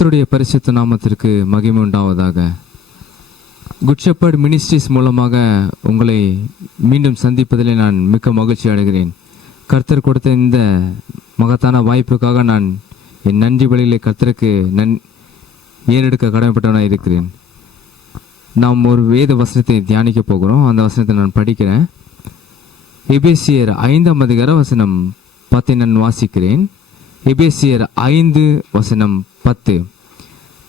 கர்த்தருடைய பரிசுத்த நாமத்திற்கு மகிமை உண்டாவதாக. குட் ஷெப்பர்ட் மினிஸ்ட்ரிஸ் மூலமாக உங்களை மீண்டும் சந்திப்பதிலே நான் மிக்க மகிழ்ச்சி அடைகிறேன். கர்த்தர் கொடுத்த இந்த மகத்தான வாய்ப்புக்காக நான் என் நன்றி வழியிலே கர்த்தருக்கு நன் ஏறெடுக்க கடமைப்பட்டவனாக இருக்கிறேன். நாம் ஒரு வேத வசனத்தை தியானிக்க போகிறோம். அந்த வசனத்தை நான் படிக்கிறேன். எபேசியர் ஐந்தாம் அதிகார வசனம் பத்தை நான் வாசிக்கிறேன். எபேசியர் ஐந்து வசனம் பத்து.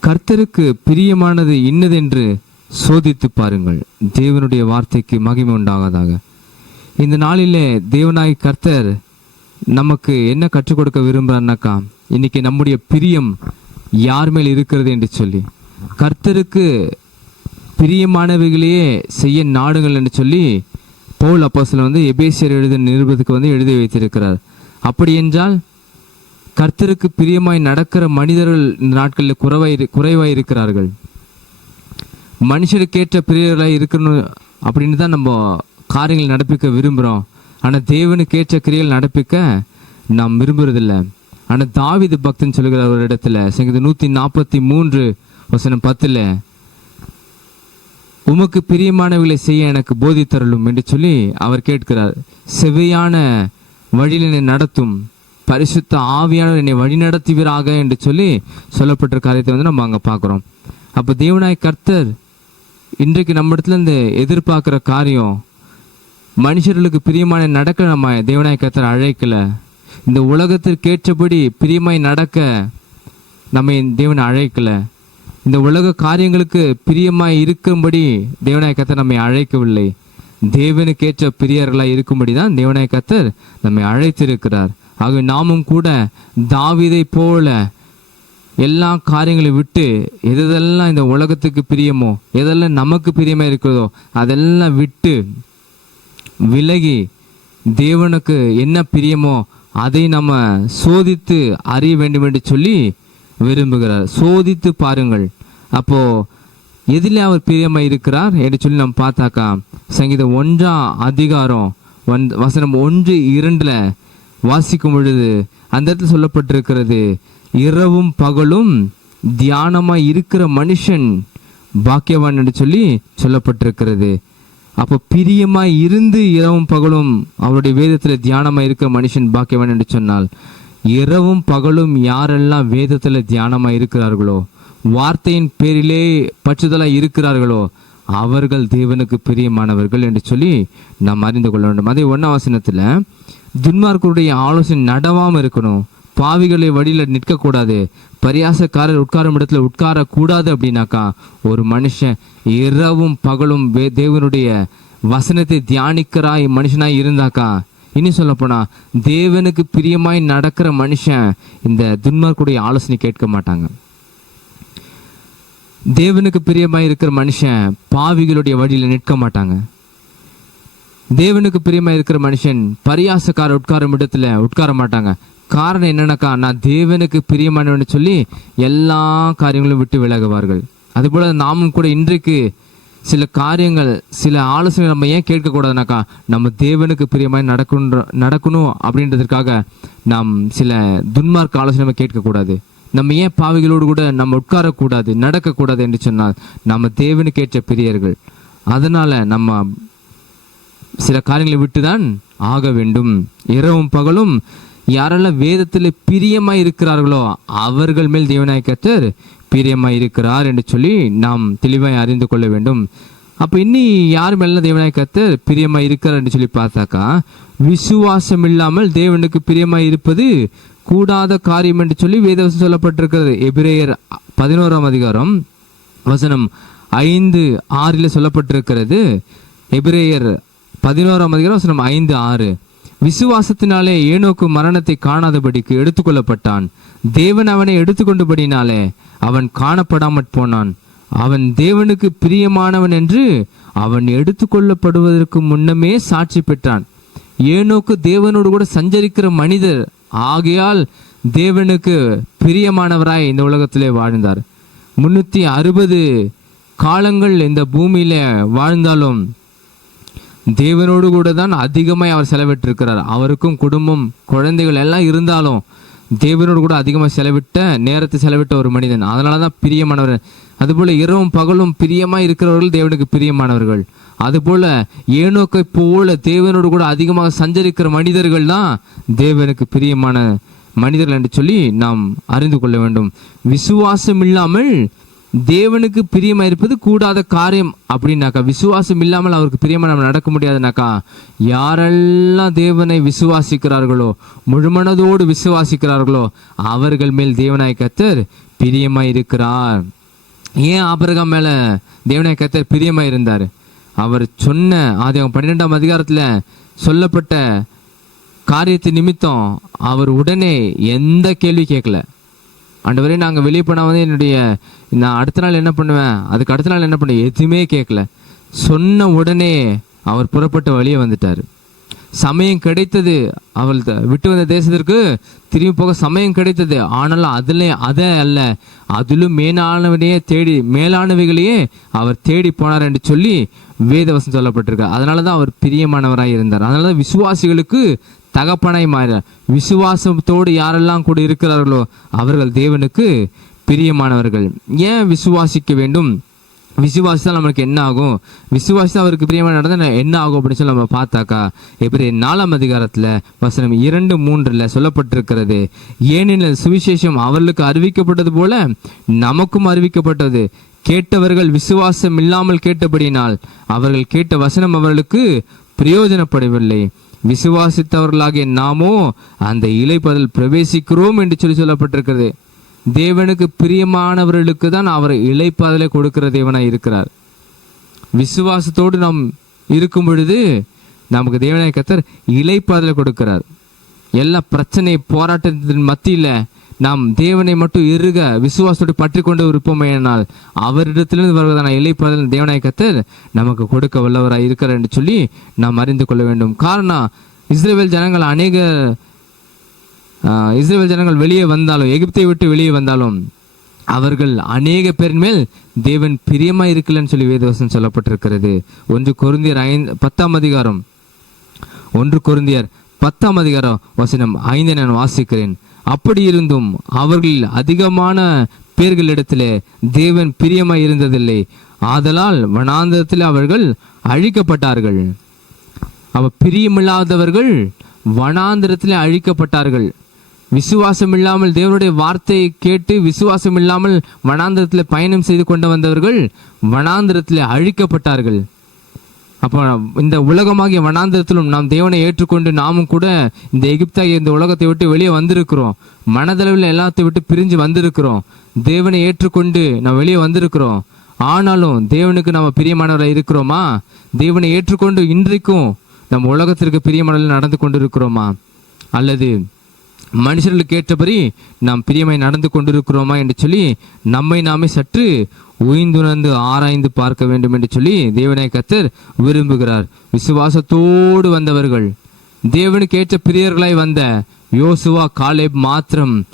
கர்த்தருக்கு பிரியமானது இன்னதென்று சோதித்து பாருங்கள். தேவனுடைய வார்த்தைக்கு மகிமை உண்டாகாதாக. இந்த நாளிலே தேவனாய் கர்த்தர் நமக்கு என்ன கற்றுக் கொடுக்க விரும்புறாருனாக்கா இன்னைக்கு நம்முடைய பிரியம் யார் மேல் இருக்கிறது என்று சொல்லி. கர்த்தருக்கு பிரியமானவைகளையே செய்ய நாடுங்கள் என்று சொல்லி பவுல் அப்போசில் வந்து எபேசியர் எழுத நிருபத்துக்கு வந்து எழுதி வைத்திருக்கிறார். அப்படி என்றால் கர்த்தருக்கு பிரியமாய் நடக்கிற மனிதர்கள் இந்த நாட்களில் குறைவாய் இரு- குறைவாய் இருக்கிறார்கள். மனுஷருக்கேற்ற பிரியர்களாக இருக்கணும் அப்படின்னு தான் நம்ம காரியங்கள் நடப்பிக்க விரும்புகிறோம் ஆனால் தேவனுக்கேற்ற கிரியைகள் நடப்பிக்க நாம் விரும்புறதில்ல. ஆனால் தாவீது பக்தன் சொல்கிற ஒரு இடத்துல சங்கீதம் நூற்றி நாற்பத்தி மூன்று வசனம் பத்தில் உமக்கு பிரியமானவர்களை செய்ய எனக்கு போதித்தருளும் என்று சொல்லி அவர் கேட்கிறார். செவ்வையான வழியில் என்னை நடத்தும். பரிசுத்த ஆவியானவர் என்னை வழி நடத்துவீராக என்று சொல்லி சொல்லப்பட்ட காரியத்தை வந்து நம்ம அங்கே பார்க்குறோம். அப்போ தேவனாய் கர்த்தர் இன்றைக்கு நம்ம இடத்துல இந்த எதிர்பார்க்குற காரியம் மனுஷர்களுக்கு பிரியமான நடக்க நம்ம தேவனாய் கர்த்தர் அழைக்கலை. இந்த உலகத்திற்கேற்றபடி பிரியமாய் நடக்க நம்மை தேவனை அழைக்கலை. இந்த உலக காரியங்களுக்கு பிரியமாய் இருக்கும்படி தேவனாய் கர்த்தர் நம்மை அழைக்கவில்லை. தேவனுக்கேற்ற பிரியர்களாக இருக்கும்படி தான் தேவனாய் கர்த்தர் நம்மை அழைத்திருக்கிறார். ஆக நாமும் கூட தாவிதை போல எல்லா காரியங்களையும் விட்டு எதெல்லாம் இந்த உலகத்துக்கு பிரியமோ எதெல்லாம் நமக்கு பிரியமாக இருக்கிறதோ அதெல்லாம் விட்டு விலகி தேவனுக்கு என்ன பிரியமோ அதை நம்ம சோதித்து அறிய வேண்டும் என்று சொல்லி விரும்புகிறார். சோதித்து பாருங்கள். அப்போ எதில் அவர் பிரியமாக இருக்கிறார் என்று சொல்லி நம்ம பார்த்தாக்கா சங்கீதம் ஒன்றாம் அதிகாரம் ஒன் வசனம் ஒன்று இரண்டில் வாசிக்கும் பொழுது அந்த இடத்துல சொல்லப்பட்டிருக்கிறது இரவும் பகலும் தியானமாக இருக்கிற மனுஷன் பாக்கியவான் என்று சொல்லி சொல்லப்பட்டிருக்கிறது. அப்போ பிரியமாக இருந்து இரவும் பகலும் அவருடைய வேதத்தில் தியானமாக இருக்கிற மனுஷன் பாக்கியவான் என்று சொன்னால் இரவும் பகலும் யாரெல்லாம் வேதத்தில் தியானமாக இருக்கிறார்களோ வார்த்தையின் பேரிலே பட்சதலாக இருக்கிறார்களோ அவர்கள் தேவனுக்கு பிரியமானவர்கள் என்று சொல்லி நாம் அறிந்து கொள்ள வேண்டும். அதே ஒன்னாம் வசனத்தில் துன்மார்க்கருடைய ஆலோசனை நடவாமல் இருக்கணும். பாவிகளை வழியில் நிற்கக்கூடாது. பரியாசக்காரர் உட்காரும் இடத்துல உட்காரக்கூடாது அப்படின்னாக்கா ஒரு மனுஷன் இரவும் பகலும் வே- தேவனுடைய வசனத்தை தியானிக்கிறாய் மனுஷனாய் இருந்தாக்கா இனி சொல்ல தேவனுக்கு பிரியமாய் நடக்கிற மனுஷன் இந்த துன்மார்க்குடைய ஆலோசனை கேட்க மாட்டாங்க. தேவனுக்கு பிரியமாய் இருக்கிற மனுஷன் பாவிகளுடைய வழியில் நிற்க மாட்டாங்க. தேவனுக்கு பிரியமா இருக்கிற மனுஷன் பரியாசக்கார உட்காரும் இடத்துல உட்கார மாட்டாங்க. காரணம் என்னன்னாக்கா நான் தேவனுக்கு பிரியமானவன்னு சொல்லி எல்லா காரியங்களும் விட்டு விலகுவார்கள். அதுபோல நாமும் கூட இன்றைக்கு சில காரியங்கள் சில ஆலோசனை நம்ம ஏன் கேட்கக்கூடாதுனாக்கா நம்ம தேவனுக்கு பிரியமாய் நடக்கணும் நடக்கணும் அப்படின்றதுக்காக நாம் சில துன்மார்க்க ஆலோசனை நம்ம கேட்கக்கூடாது. நம்ம ஏன் பாவிகளோடு கூட நம்ம உட்காரக்கூடாது நடக்கக்கூடாது என்று சொன்னால் நம்ம தேவனுக்கு ஏற்ற பிரியர்கள். அதனால நம்ம சில காரியங்களை விட்டுதான் ஆக வேண்டும். இரவும் பகலும் யாரெல்லாம் வேதத்தில் பிரியமாய் இருக்கிறார்களோ அவர்கள் மேல் தேவனாய் கர்த்தர் பிரியமாய் இருக்கிறார் என்று சொல்லி நாம் தெளிவாய் அறிந்து கொள்ள வேண்டும். அப்ப இன்னி யார் மேலாம் தேவனாய் கர்த்தர் பிரியமாய் இருக்கிறார் என்று சொல்லி பார்த்தாக்கா விசுவாசம் இல்லாமல் தேவனுக்கு பிரியமாய் இருப்பது கூடாத காரியம் என்று சொல்லி வேதவசம் சொல்லப்பட்டிருக்கிறது. எபிரேயர் பதினோராம் அதிகாரம் வசனம் ஐந்து ஆறில் சொல்லப்பட்டிருக்கிறது. எபிரேயர் பதினோராம் அதிகாரம் வசனம் ஐந்து ஆறு. விசுவாசத்தினாலே ஏனோக்கு மரணத்தை காணாதபடிக்கு எடுத்துக்கொள்ளப்பட்டான். தேவன் அவனை எடுத்துக்கொண்டபடினாலே அவன் காணப்படாமற் போனான். அவன் தேவனுக்கு பிரியமானவன் என்று அவன் எடுத்துக்கொள்ளப்படுவதற்கு முன்னமே சாட்சி பெற்றான். ஏனோக்கு தேவனோடு கூட சஞ்சரிக்கிற மனிதர் ஆகையால் தேவனுக்கு பிரியமானவராய் இந்த உலகத்திலே வாழ்ந்தார். முன்னூற்றி அறுபது காலங்கள் இந்த பூமியில வாழ்ந்தாலும் தேவனோடு கூட தான் அதிகமாக அவர் செலவிட்டிருக்கிறார். அவருக்கும் குடும்பம் குழந்தைகள் எல்லாம் இருந்தாலும் தேவனோடு கூட அதிகமாக செலவிட்ட நேரத்தை செலவிட்ட ஒரு மனிதன். அதனால தான் பிரியமானவர். அதுபோல் இரவும் பகலும் பிரியமாக இருக்கிறவர்கள் தேவனுக்கு பிரியமானவர்கள். அதுபோல் ஏனோக்கை போல தேவனோடு கூட அதிகமாக சஞ்சரிக்கிற மனிதர்கள் தான் தேவனுக்கு பிரியமான மனிதர்கள் என்று சொல்லி நாம் அறிந்து கொள்ள வேண்டும். விசுவாசம் இல்லாமல் தேவனுக்கு பிரியமா இருப்பது கூடாத காரியம் அப்படின்னாக்கா விசுவாசம் இல்லாமல் அவருக்கு பிரியமா நம்ம நடக்க முடியாதுனாக்கா யாரெல்லாம் தேவனை விசுவாசிக்கிறார்களோ முழுமனதோடு விசுவாசிக்கிறார்களோ அவர்கள் மேல் தேவனாய் கத்தர் பிரியமா இருக்கிறார் ஏன் ஆபரகம் மேல தேவனாய் கத்தர் பிரியமா இருந்தார் அவர் சொன்ன ஆதி பன்னிரெண்டாம் அதிகாரத்துல சொல்லப்பட்ட காரியத்தின் நிமித்தம் அவர் உடனே எந்த கேள்வி கேட்கல. ஆண்டவரே நாங்கள் வெளியே போனால் வந்து என்னுடைய நான் அடுத்த நாள் என்ன பண்ணுவேன்? அதுக்கு அடுத்த நாள் என்ன பண்ணுவேன் எதுவுமே கேட்கல. சொன்ன உடனே அவர் புறப்பட்ட வழியே வந்துட்டார். சமயம் கிடைத்தது. அவள் த- விட்டு வந்த தேசத்திற்கு திரும்பி போக சமயம் கிடைத்தது. ஆனாலும் அதுலேயும் அதை அல்ல. அதிலும் மேலானவனையே தேடி மேலானவைகளையே அவர் தேடி போனார் என்று சொல்லி வேதவசம் சொல்லப்பட்டிருக்கார் அதனால தான் அவர் பிரியமானவராக இருந்தார். அதனால தான் விசுவாசிகளுக்கு தகப்பனை மாற விசுவாசத்தோடு யாரெல்லாம் கூட இருக்கிறார்களோ அவர்கள் தேவனுக்கு பிரியமானவர்கள். ஏன் விசுவாசிக்க வேண்டும்? விசுவாசித்தால் நம்மளுக்கு என்ன ஆகும்? விசுவாசித்தா அவருக்கு பிரியமாக நடந்தால் என்ன ஆகும் அப்படின்னு சொல்லி நம்ம பார்த்தாக்கா எப்படி நாலாம் அதிகாரத்தில் வசனம் இரண்டு மூன்றில் சொல்லப்பட்டிருக்கிறது. ஏனெனில் சுவிசேஷம் அவர்களுக்கு அறிவிக்கப்பட்டது போல நமக்கும் அறிவிக்கப்பட்டது. கேட்டவர்கள் விசுவாசம் இல்லாமல் கேட்டபடியினால் அவர்கள் கேட்ட வசனம் அவர்களுக்கு பிரயோஜனப்படவில்லை. விசுவாசித்தவர்களாகிய நாமோ அந்த இலைப்பதில் பிரவேசிக்கிறோம் என்று சொல்லி சொல்லப்பட்டிருக்கிறது. தேவனுக்கு பிரியமானவர்களுக்கு தான் அவர் இலைப்பாதலை கொடுக்கிற தேவனாய் இருக்கிறார். விசுவாசத்தோடு நாம் இருக்கும் பொழுது நமக்கு தேவனாய் கத்தர் இலைப்பாதலை கொடுக்கிறார். எல்லா பிரச்சனை போராட்டத்தின் மத்தியில் நாம் தேவனை மட்டும் இருக விசுவாசத்தோடு பற்றி கொண்டு இருப்போமேனால் அவரிடத்திலிருந்து வருவதான இலைப்பாதல் தேவனாய் கத்தர் நமக்கு கொடுக்க வல்லவராக இருக்கிறார் என்று சொல்லி நாம் அறிந்து கொள்ள வேண்டும். காரணம் இஸ்ரேல் ஜனங்கள் அநேக இஸ்ரேல் ஜனங்கள் வெளியே வந்தாலும் எகிப்தை விட்டு வெளியே வந்தாலும் அவர்கள் அநேக பேர் மேல் தேவன் பிரியமா இருக்கலன்னு சொல்லி வேதவசம் சொல்லப்பட்டிருக்கிறது. ஒன்று கொருந்தியர் ஐந்து பத்தாம் அதிகாரம். ஒன்று கொருந்தியர் பத்தாம் அதிகாரம் வசனம் ஐந்து நான் வாசிக்கிறேன். அப்படி இருந்தும் அவர்களில் அதிகமான பேர்களிடத்திலே தேவன் பிரியமாய் இருந்ததில்லை. ஆதலால் வனாந்தரத்தில் அவர்கள் அழிக்கப்பட்டார்கள். அவ பிரியமில்லாதவர்கள் வனாந்திரத்தில் அழிக்கப்பட்டார்கள். விசுவாசம் இல்லாமல் தேவனுடைய வார்த்தையை கேட்டு விசுவாசம் இல்லாமல் வனாந்திரத்தில் பயணம் செய்து கொண்டு வந்தவர்கள் வனாந்திரத்தில் அழிக்கப்பட்டார்கள். அப்போ இந்த உலகமாகிய வனாந்திரத்திலும் நாம் தேவனை ஏற்றுக்கொண்டு நாமும் கூட இந்த எகிப்தாகிய இந்த உலகத்தை விட்டு வெளியே வந்திருக்கிறோம். மனதளவில் எல்லாத்தை விட்டு பிரிஞ்சு வந்திருக்கிறோம். தேவனை ஏற்றுக்கொண்டு நாம் வெளியே வந்திருக்கிறோம். ஆனாலும் தேவனுக்கு நம்ம பிரியமானவராக இருக்கிறோமா? தேவனை ஏற்றுக்கொண்டு இன்றைக்கும் நம்ம உலகத்திற்கு பிரியமானவர்கள் நடந்து கொண்டு இருக்கிறோமா அல்லது மனுஷர்களுக்கு ஏற்றபடி நாம் பிரியமை நடந்து கொண்டிருக்கிறோமா என்று சொல்லி நம்மை நாமே சற்று உய்ந்துணர்ந்து ஆராய்ந்து பார்க்க வேண்டும் என்று சொல்லி தேவனை கத்தர் விரும்புகிறார். விசுவாசத்தோடு வந்தவர்கள். தேவனுக்கு ஏற்ற பிரியர்களாய் வந்த யோசுவா காலேப் மாத்திரம்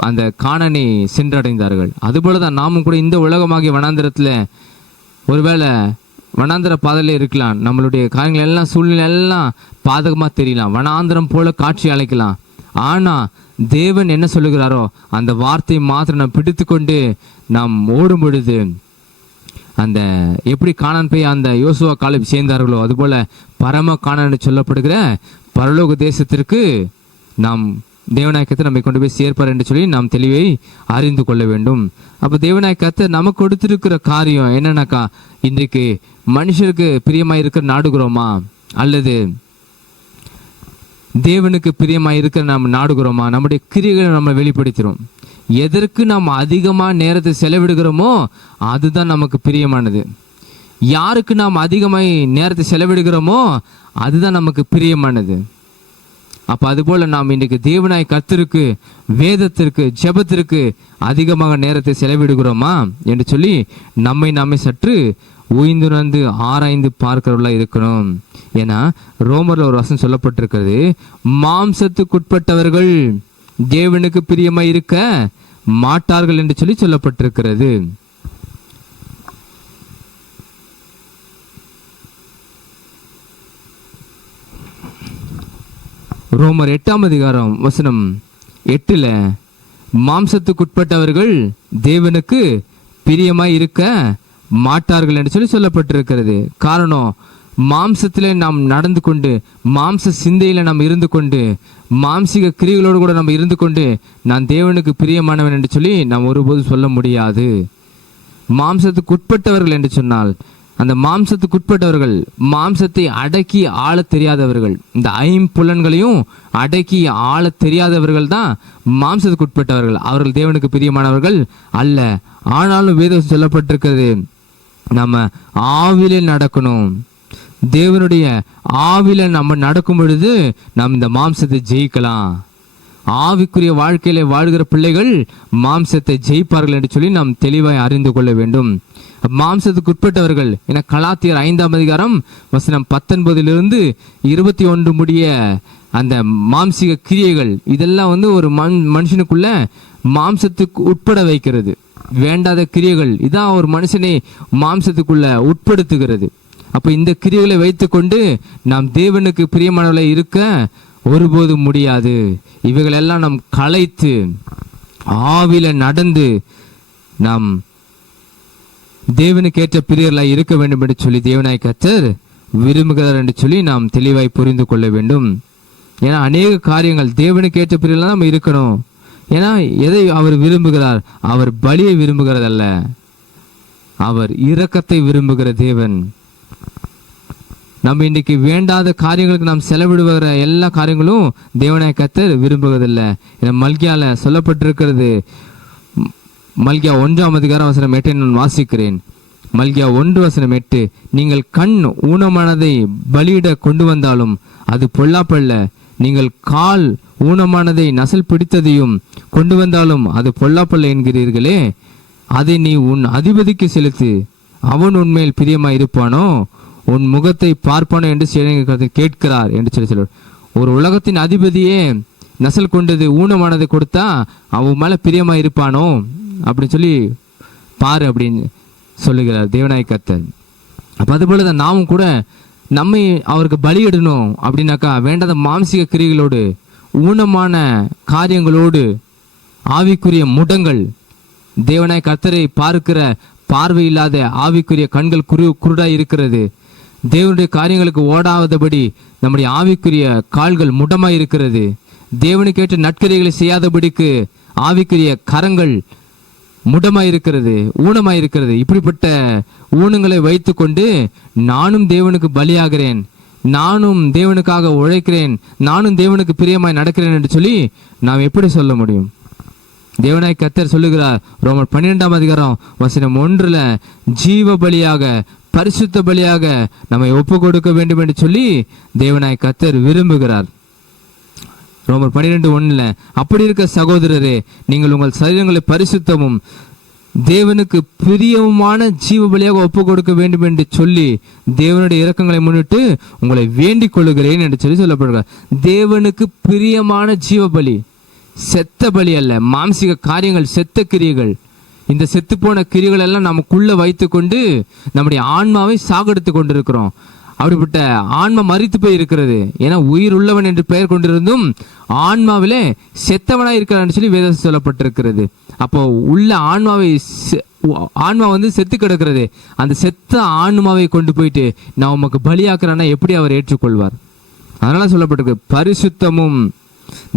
அந்த காணனை சென்றடைந்தார்கள். அதுபோலதான் நாமும் கூட இந்த உலகமாகிய வனாந்திரத்துல ஒருவேளை வனாந்திர பாதையில இருக்கலாம். நம்மளுடைய காரியங்கள் எல்லாம் சூழ்நிலை எல்லாம் பாதகமா தெரியலாம். வனாந்திரம் போல காட்சி அழைக்கலாம் ஆனால் தேவன் என்ன சொல்லுகிறாரோ அந்த வார்த்தையை மாத்திரம் நாம் பிடித்து கொண்டு நாம் ஓடும் பொழுது அந்த எப்படி காணான் போய் அந்த யோசுவா காலம் சேர்ந்தார்களோ அதுபோல பரம காணான் சொல்லப்படுகிற பரலோக தேசத்திற்கு நாம் தேவநாயக்கத்தை நம்மை கொண்டு போய் சேர்ப்பார் என்று சொல்லி நாம் தெளிவை அறிந்து கொள்ள வேண்டும். அப்போ தேவநாயகத்தை நமக்கு கொடுத்திருக்கிற காரியம் என்னன்னாக்கா இன்றைக்கு மனுஷருக்கு பிரியமாக இருக்கிற நாடுகிறோமா? அல்லது தேவனுக்கு பிரியமாக இருக்கிற நாம் நாடுகிறோமா? நம்முடைய கிரியைகளை நம்ம வெளிப்படுத்துகிறோம் எதற்கு நாம் அதிகமாக நேரத்தை செலவிடுகிறோமோ அதுதான் நமக்கு பிரியமானது. யாருக்கு நாம் அதிகமாக நேரத்தை செலவிடுகிறோமோ அதுதான் நமக்கு பிரியமானது. அப்போ அதுபோல் நாம் இன்றைக்கு தேவனாய் கத்திற்கு வேதத்திற்கு ஜெபத்திற்கு அதிகமாக நேரத்தை செலவிடுகிறோமா? என்று சொல்லி நம்மை நாமே சற்று ஓய்ந்துணர்ந்து ஆராய்ந்து பார்க்கிறவர்களாக இருக்கணும் ஏன்னா ரோமர்ல ஒரு வசனம் சொல்லப்பட்டிருக்கிறது மாம்சத்துக்குட்பட்டவர்கள் தேவனுக்கு பிரியமா இருக்க மாட்டார்கள் என்று சொல்லி சொல்லப்பட்டிருக்கிறது. ரோமர் எட்டாம் அதிகாரம் வசனம் எட்டுல மாம்சத்துக்குட்பட்டவர்கள் தேவனுக்கு பிரியமாய் இருக்க மாட்டார்கள் என்று சொல்லி சொல்லப்பட்டிருக்கிறது. காரணம் மாம்சத்திலே நாம் நடந்து கொண்டு மாம்ச சிந்தையில் நாம் இருந்து கொண்டு மாம்சிக கிரிகளோடு கூட நம்ம இருந்து கொண்டு நான் தேவனுக்கு பிரியமானவன் என்று சொல்லி நாம் ஒருபோதும் சொல்ல முடியாது. மாம்சத்துக்கு உட்பட்டவர்கள் என்று சொன்னால் அந்த மாம்சத்துக்கு உட்பட்டவர்கள் மாம்சத்தை அடக்கி ஆளத் தெரியாதவர்கள் இந்த ஐம்புலன்களையும் அடக்கி ஆள தெரியாதவர்கள் தான் மாம்சத்துக்கு உட்பட்டவர்கள். அவர்கள் தேவனுக்கு பிரியமானவர்கள் அல்ல. ஆனாலும் வேதம் சொல்லப்பட்டிருக்கிறது நம்ம ஆவிலே நடக்கணும். தேவனுடைய ஆவில நம்ம நடக்கும் பொழுது நாம் இந்த மாம்சத்தை ஜெயிக்கலாம். ஆவிக்குரிய வாழ்க்கையில வாழ்கிற பிள்ளைகள் மாம்சத்தை ஜெயிப்பார்கள் என்று சொல்லி நாம் தெளிவாய் அறிந்து கொள்ள வேண்டும். மாம்சத்துக்கு உட்பட்டவர்கள் என கலாத்தியர் ஐந்தாம் அதிகாரம் வசனம் பத்தொன்பதிலிருந்து இருபத்தி ஒன்று முடிய அந்த மாம்சிக கிரியைகள் இதெல்லாம் வந்து ஒரு மண் மனுஷனுக்குள்ள மாம்சத்துக்கு உட்பட வைக்கிறது. வேண்டாத கிரியைகள் இதான் ஒரு மனுஷனை மாம்சத்துக்குள்ள உட்படுத்துகிறது. அப்போ இந்த கிரியைகளை வைத்துக்கொண்டு நாம் தேவனுக்கு பிரியமானவர்களை இருக்க ஒருபோதும் முடியாது. இவைகளெல்லாம் நாம் களைத்து ஆவில நடந்து நாம் தேவனுக்கு ஏற்ற பிரியர்களாக இருக்க வேண்டும் என்று சொல்லி தேவனாய் கத்தர் விரும்புகிறார் என்று சொல்லி நாம் தெளிவாய் புரிந்து கொள்ள வேண்டும். ஏன்னா அநேக காரியங்கள் தேவனுக்கு ஏற்ற பிரியர்களாக நம்ம இருக்கணும். ஏன்னா எதை அவர் விரும்புகிறார்? அவர் பலியை விரும்புகிறதல்ல. அவர் இரக்கத்தை விரும்புகிற தேவன். நம்ம இன்னைக்கு வேண்டாத காரியங்களுக்கு நாம் செலவிடுகிற எல்லா காரியங்களும் தேவனாய கத்தர் விரும்புவதில்லை ஏன்னா மல்கியால சொல்லப்பட்டிருக்கிறது மல்கியா ஒன்றாம் அதிகார வசனம் எட்டை நான் வாசிக்கிறேன். மல்கியா ஒன்று வசனம் எட்டு நீங்கள் கண் ஊனமானதை பலியிட கொண்டு வந்தாலும் அது பொல்லாப்பல்ல. நீங்கள் கால் ஊனமானதை நசல் பிடித்ததையும் கொண்டு வந்தாலும் அது பொல்லாப்பல்ல என்கிறீர்களே. அதை நீ உன் அதிபதிக்கு செலுத்து. அவன் உண்மையில் பிரியமாய் இருப்பானோ உன் முகத்தை பார்ப்பானோ என்று சேனைகள் கேட்கிறார் என்று சொல்லி சொல்றார் ஒரு உலகத்தின் அதிபதியே நசல் கொண்டது ஊனமானதை கொடுத்தா அவன் மேலே பிரியமாக இருப்பானோ அப்படின்னு சொல்லி பாரு அப்படின்னு சொல்லுகிறார் தேவநாய அப்போ அதுபோல தான் நாமும் கூட நம்மை அவருக்கு பலியிடணும் அப்படின்னாக்கா வேண்டாத மாம்சிக கிரிகளோடு ஊனமான காரியங்களோடு ஆவிக்குரிய முடங்கள் தேவனாய் கர்த்தரை பார்க்கிற பார்வை இல்லாத ஆவிக்குரிய கண்கள் குரு குருடாய் இருக்கிறது. தேவனுடைய காரியங்களுக்கு ஓடாதபடி நம்முடைய ஆவிக்குரிய கால்கள் முடமாய் இருக்கிறது. தேவனுக்கேற்ற நற்கரிகளை செய்யாதபடிக்கு ஆவிக்குரிய கரங்கள் முடமாயிருக்கிறது இருக்கிறது இருக்கிறது இப்படிப்பட்ட ஊனங்களை வைத்துக்கொண்டு நானும் தேவனுக்கு பலியாகிறேன். நானும் தேவனுக்காக உழைக்கிறேன். நானும் தேவனுக்கு பிரியமாய் நடக்கிறேன் என்று சொல்லி நாம் எப்படி சொல்ல முடியும்? தேவனாய் கத்தர் சொல்லுகிறார் ரோமர் பன்னிரெண்டாம் அதிகாரம் வசனம் ஒன்றுல ஜீவ பலியாக பரிசுத்த பலியாக நம்மை ஒப்பு கொடுக்க வேண்டும் என்று சொல்லி தேவனாய் கத்தர் விரும்புகிறார். ரோமர் பன்னிரெண்டு ஒன்றில் அப்படி இருக்க சகோதரரே நீங்கள் உங்கள் சரீரங்களை பரிசுத்தமும் தேவனுக்கு பிரியமான ஜீவ பலியாக ஒப்பு கொடுக்க வேண்டும் என்று சொல்லி தேவனுடைய இறக்கங்களை முன்னிட்டு உங்களை வேண்டிக் கொள்ளுகிறேன் என்று சொல்லி சொல்லப்படுகிறார். தேவனுக்கு பிரியமான ஜீவ பலி செத்த பலி அல்ல மாம்சிக காரியங்கள் செத்த கிரியைகள். இந்த செத்துப்போன கிரிகள் எல்லாம் நமக்குள்ள வைத்துக்கொண்டு நம்முடைய ஆன்மாவை சாகடித்து கொண்டிருக்கிறோம். அப்படிப்பட்ட ஆன்மா மறித்து போய் இருக்கிறது. ஏன்னா உயிர் உள்ளவன் என்று பெயர் கொண்டிருந்தும் ஆன்மாவிலே செத்தவனா இருக்கிறான்னு சொல்லி வேதம் சொல்லப்பட்டிருக்கிறது. அப்போ உள்ள ஆன்மாவை செ- ஆன்மா வந்து செத்து கிடக்கிறது. அந்த செத்த ஆன்மாவை கொண்டு போயிட்டு நான் உமக்கு பலியாக்குறேன்னா எப்படி அவர் ஏற்றுக்கொள்வார்? அதனால சொல்லப்பட்டிருக்கு பரிசுத்தமும்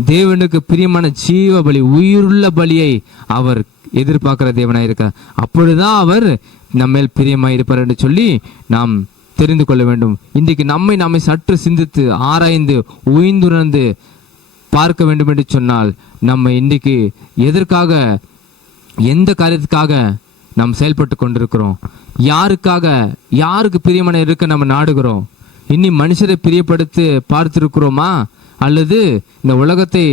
தேவனுக்கு பிரியமான ஜீவ பலி உயிருள்ள பலியை அவர் எதிர்பார்க்கிற தேவனாய் இருக்கார் அப்பொழுதுதான் அவர் நம்மேல் பிரியமாக இருப்பார் என்று சொல்லி நாம் தெரிந்து கொள்ள வேண்டும். இன்றைக்கு நம்மை நம்மை சற்று சிந்தித்து ஆராய்ந்து உய்ந்துணர்ந்து பார்க்க வேண்டும் என்று சொன்னால் நம்ம இன்றைக்கு எதற்காக எந்த காரியத்துக்காக நாம் செயல்பட்டு கொண்டிருக்கிறோம்? யாருக்காக யாருக்கு பிரியமான இருக்க நம்ம நாடுகிறோம்? இனி மனுஷரை பிரியப்படுத்தி பார்த்திருக்கிறோமா? அல்லது இந்த உலகத்தை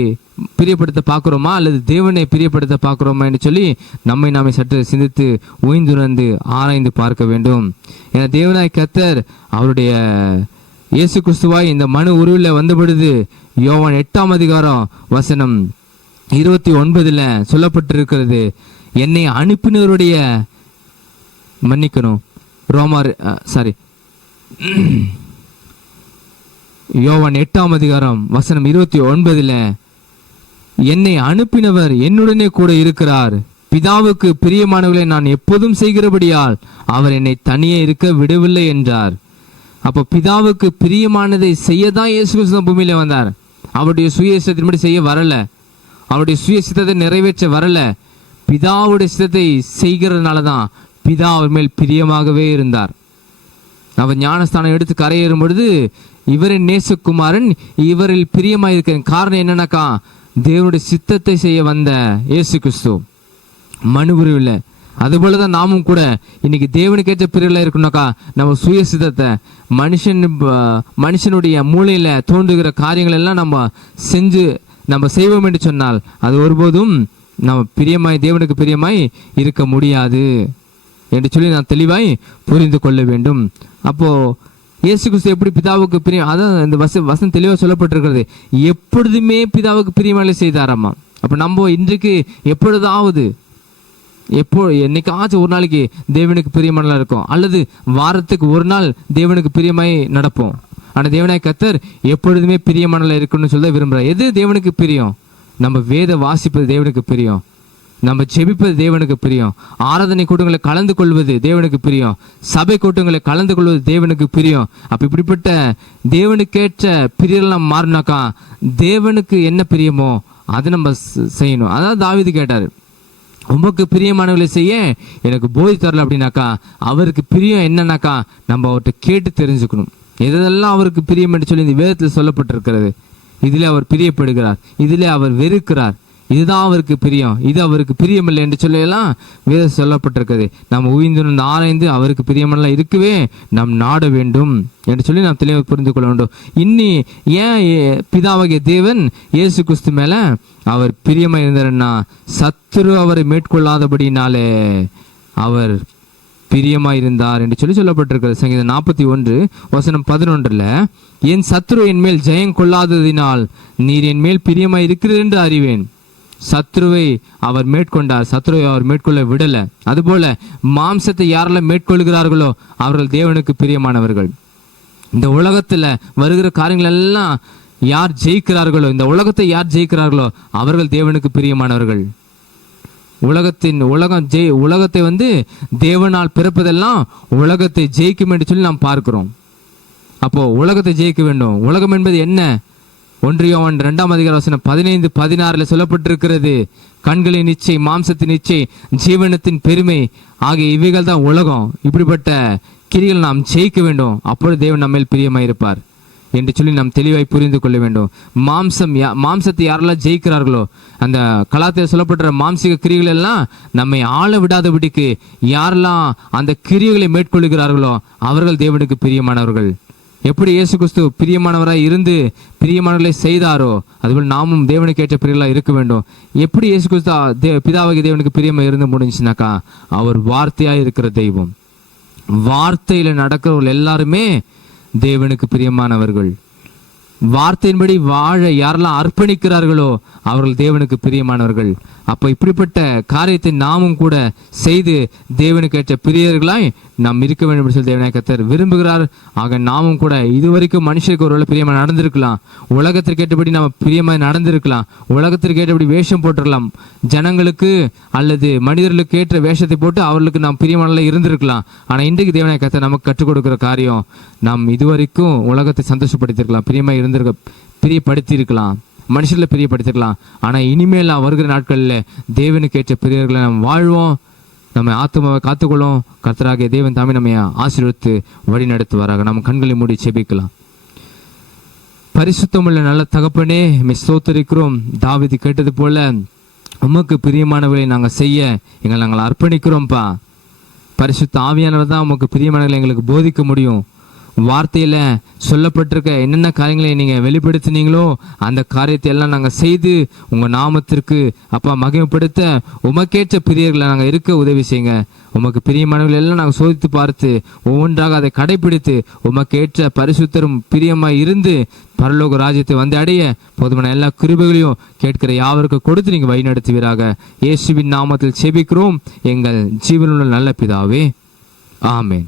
பிரியப்படுத்த பார்க்குறோமா? அல்லது தேவனை பிரியப்படுத்த பார்க்குறோமா என்று சொல்லி நம்மை நாமே சற்று சிந்தித்து ஓய்ந்துணர்ந்து ஆராய்ந்து பார்க்க வேண்டும். ஏன்னா தேவனாய் கத்தர் அவருடைய இயேசு கிறிஸ்துவாய் இந்த மனு உருவில் வந்த பொழுது யோவான் எட்டாம் அதிகாரம் வசனம் இருபத்தி ஒன்பதில் சொல்லப்பட்டிருக்கிறது என்னை அனுப்பினவருடைய மன்னிக்கணும். ரோமார் சாரி யோவான் எட்டாம் அதிகாரம் வசனம் இருபத்தி ஒன்பதில் என்னை அனுப்பினவர் என்னுடனே கூட இருக்கிறார். பிதாவுக்கு பிரியமானவர்களை நான் எப்போதும் செய்கிறபடியால் அவர் என்னை தனியே இருக்க விடவில்லை என்றார். அப்போ பிதாவுக்கு பிரியமானதை செய்யதான் இயேசு கிறிஸ்து பூமியில வந்தார். அவருடைய சுயசித்தின்படி செய்ய வரல. அவருடைய சுய சித்தத்தை நிறைவேற்ற வரல. பிதாவுடைய சித்தத்தை செய்கிறதுனால தான் பிதா அவர் மேல் பிரியமாகவே இருந்தார். அவர் ஞானஸ்தானம் எடுத்து கரையேறும் பொழுது இவரின் நேசகுமாரன் இவரில் பிரியமாயிருக்க காரணம் என்னன்னாக்கா தேவனுடைய சித்தத்தை செய்ய வந்த இயேசு கிறிஸ்து. மனுபுரிவில் அதுபோல தான் நாமும் கூட இன்னைக்கு தேவனுக்கு ஏற்ற பிரிவில் இருக்கணும்னாக்கா நம்ம சுய சித்தத்தை மனுஷன் மனுஷனுடைய மூளையில் தோன்றுகிற காரியங்கள் எல்லாம் நம்ம செஞ்சு நம்ம செய்வோம் என்று சொன்னால் அது ஒருபோதும் நம்ம பிரியமாய் தேவனுக்கு பிரியமாய் இருக்க முடியாது. என்று சொல்லி நான் தெளிவாய் புரிந்து கொள்ள வேண்டும். அப்போது இயேசு கிறிஸ்து எப்படி பிதாவுக்கு பிரியம்? அதான் இந்த வச வசனம் தெளிவாக சொல்லப்பட்டிருக்கிறது. எப்பொழுதுமே பிதாவுக்கு பிரியமாலை செய்தாராமா? அப்போ நம்ம இன்றைக்கு எப்பொழுதாவது எப்போ என்னைக்காச்சும் ஒரு நாளைக்கு தேவனுக்கு பிரியமானலா இருக்கும். அல்லது வாரத்துக்கு ஒரு நாள் தேவனுக்கு பிரியமாய் நடப்போம். ஆனால் தேவனாய் கத்தர் எப்பொழுதுமே பிரியமானலா இருக்கணும்னு சொல்ல விரும்புகிறார் எது தேவனுக்கு பிரியம்? நம்ம வேத வாசிப்பது தேவனுக்கு பிரியம். நம்ம ஜெபிப்பது தேவனுக்கு பிரியம். ஆராதனை கூட்டங்களை கலந்து கொள்வது தேவனுக்கு பிரியம். சபை கூட்டங்களை கலந்து கொள்வது தேவனுக்கு பிரியம். அப்ப இப்படிப்பட்ட தேவனுக்கேற்ற பிரியெல்லாம் மாறினாக்கா தேவனுக்கு என்ன பிரியமோ அதை நம்ம செய்யணும். அதான் தாவிது கேட்டார். உமக்கு பிரியமானவர்களை செய்ய எனக்கு போதி தரல அப்படின்னாக்கா அவருக்கு பிரியம் என்னன்னாக்கா நம்ம அவர்கிட்ட கேட்டு தெரிஞ்சுக்கணும். எதெல்லாம் அவருக்கு பிரியம் என்று சொல்லி இந்த வேதத்தில் சொல்லப்பட்டிருக்கிறது. இதிலே அவர் பிரியப்படுகிறார். இதிலே அவர் வெறுக்கிறார். இதுதான் அவருக்கு பிரியம். இது அவருக்கு பிரியமில்லை என்று சொல்லலாம் வேதம் சொல்லப்பட்டிருக்கிறது. நாம் உயிர்ந்து ஆராய்ந்து அவருக்கு பிரியமெல்லாம் இருக்கவே நாம் நாட வேண்டும் என்று சொல்லி நாம் தெளிவாக புரிந்து கொள்ள வேண்டும். இன்னி ஏன் ஏ- பிதாவாகிய தேவன் இயேசு கிறிஸ்து மேல அவர் பிரியமா இருந்தாருன்னா சத்துரு அவரை மேற்கொள்ளாதபடினாலே அவர் பிரியமா இருந்தார் என்று சொல்லி சொல்லப்பட்டிருக்கிறது. சங்கீதம் நாற்பத்தி ஒன்று வசனம் பதினொன்றுல என் சத்துரு என் மேல் ஜெயம் கொள்ளாததினால் நீர் என் மேல் பிரியமா இருக்கிறது என்று அறிவேன். சத்ருவை அவர் மேற்கொண்டார். சத்ருவை அவர் மேற்கொள்ள விடலை. அதுபோல மாம்சத்தை யாரெல்லாம் மேற்கொள்கிறார்களோ அவர்கள் தேவனுக்கு பிரியமானவர்கள். இந்த உலகத்தில் வருகிற காரியங்கள் எல்லாம் யார் ஜெயிக்கிறார்களோ இந்த உலகத்தை யார் ஜெயிக்கிறார்களோ அவர்கள் தேவனுக்கு பிரியமானவர்கள். உலகத்தின் உலகம் ஜெய் உலகத்தை வந்து தேவனால் பிறப்பதெல்லாம் உலகத்தை ஜெயிக்கும் என்று சொல்லி நாம் பார்க்கிறோம். அப்போ உலகத்தை ஜெயிக்க வேண்டும். உலகம் என்பது என்ன? ஒன்றியவன் இரண்டாம் அதிகார வசனம் பதினைந்து பதினாறுல சொல்லப்பட்டிருக்கிறது. கண்களின் இச்சை மாம்சத்தின் இச்சை ஜீவனத்தின் பெருமை ஆகிய இவைகள் தான் உலகம். இப்படிப்பட்ட கிரிகள் நாம் ஜெயிக்க வேண்டும். அப்பொழுது தேவன் நம்மேல் பிரியமாயிருப்பார் என்று சொல்லி நாம் தெளிவாய் புரிந்து கொள்ள வேண்டும். மாம்சம் யா- மாம்சத்தை யாரெல்லாம் ஜெயிக்கிறார்களோ அந்த கலாத்தில் சொல்லப்பட்ட மாம்சிக கிரிகள் எல்லாம் நம்மை ஆள விடாதபடிக்கு யாரெல்லாம் அந்த கிரியைகளை மேற்கொள்கிறார்களோ அவர்கள் தேவனுக்கு பிரியமானவர்கள். எப்படி இயேசு கிறிஸ்து பிரியமானவராக இருந்து பிரியமானவர்களை செய்தாரோ அதுபோல் நாமும் தேவனுக்கு ஏற்ற பிரியர்களாக இருக்க வேண்டும். எப்படி இயேசு கிறிஸ்து தே பிதாவாகி தேவனுக்கு பிரியமாக இருந்து முடிஞ்சுனாக்கா அவர் வார்த்தையாக இருக்கிற தெய்வம். வார்த்தையில் நடக்கிறவர்கள் எல்லாருமே தேவனுக்கு பிரியமானவர்கள். வார்த்தையின்படி வாழ யாரெல்லாம் அர்ப்பணிக்கிறார்களோ அவர்கள் தேவனுக்கு பிரியமானவர்கள். அப்போ இப்படிப்பட்ட காரியத்தை நாமும் கூட செய்து தேவனுக்கு ஏற்ற பிரியர்களாய் நாம் இருக்க வேண்டும் என்று சொல்லி தேவனாய் கத்தர் விரும்புகிறார். ஆக நாமும் கூட இதுவரைக்கும் மனுஷருக்கு ஒருவேளை பிரியமா நடந்திருக்கலாம். உலகத்திற்கு ஏற்றபடி நம்ம பிரியமாக நடந்திருக்கலாம். உலகத்திற்கு ஏற்றபடி வேஷம் போட்டிருக்கலாம். ஜனங்களுக்கு அல்லது மனிதர்களுக்கு ஏற்ற வேஷத்தை போட்டு அவர்களுக்கு நாம் பிரியமான இருந்திருக்கலாம். ஆனால் இன்றைக்கு தேவனாய் கத்தர் நமக்கு கற்றுக் கொடுக்குற காரியம் நாம் இதுவரைக்கும் உலகத்தை சந்தோஷப்படுத்திருக்கலாம் பிரியமா இருந்திருக்க பிரியப்படுத்தியிருக்கலாம். மனுஷரில் பிரியப்படுத்திருக்கலாம். ஆனா இனிமேல் வருகிற நாட்களில் தேவனுக்கு ஏற்ற பிரியர்களை நாம் வாழ்வோம். நம்ம ஆத்மாவை காத்துக்கொள்ளும் கர்த்தராகிய தேவன் தாமே நம்ம ஆசீர்வதித்து வழி நடத்துவாராக நம்ம கண்களை மூடி செபிக்கலாம். பரிசுத்தமுள்ள நல்ல தகப்பனே மிஸ்தோத்தரிக்கிறோம் தாவிதி கேட்டது போல உமக்கு பிரியமானவர்களை நாங்கள் செய்ய எங்களை நாங்கள் அர்ப்பணிக்கிறோம்ப்பா பரிசுத்த ஆவியானவர் தான் உமக்கு பிரியமானவர்களை எங்களுக்கு போதிக்க முடியும். வார்த்தையில் சொல்லப்பட்டிருக்க என்னென்ன காரியங்களை நீங்கள் வெளிப்படுத்தினீங்களோ அந்த காரியத்தை எல்லாம் நாங்கள் செய்து உங்கள் நாமத்திற்கு அப்பா மகிமைப்படுத்த உமக்கேற்ற பிரியர்களை நாங்கள் இருக்க உதவி செய்யுங்க. உமக்கு பிரியமானவர்கள் எல்லாம் நாங்கள் சோதித்து பார்த்து ஒவ்வொன்றாக அதை கடைபிடித்து உமக்கேற்ற பரிசுத்தரும் பிரியமாக இருந்து பரலோக ராஜ்யத்தை வந்து அடைய போதுமான எல்லா கிருபைகளையும் கேட்கிற யாவருக்கு கொடுத்து நீங்கள் வழி நடத்துவீராக. இயேசுவின் நாமத்தில் செபிக்கிறோம். எங்கள் ஜீவனுள்ள நல்ல பிதாவே. ஆமேன்.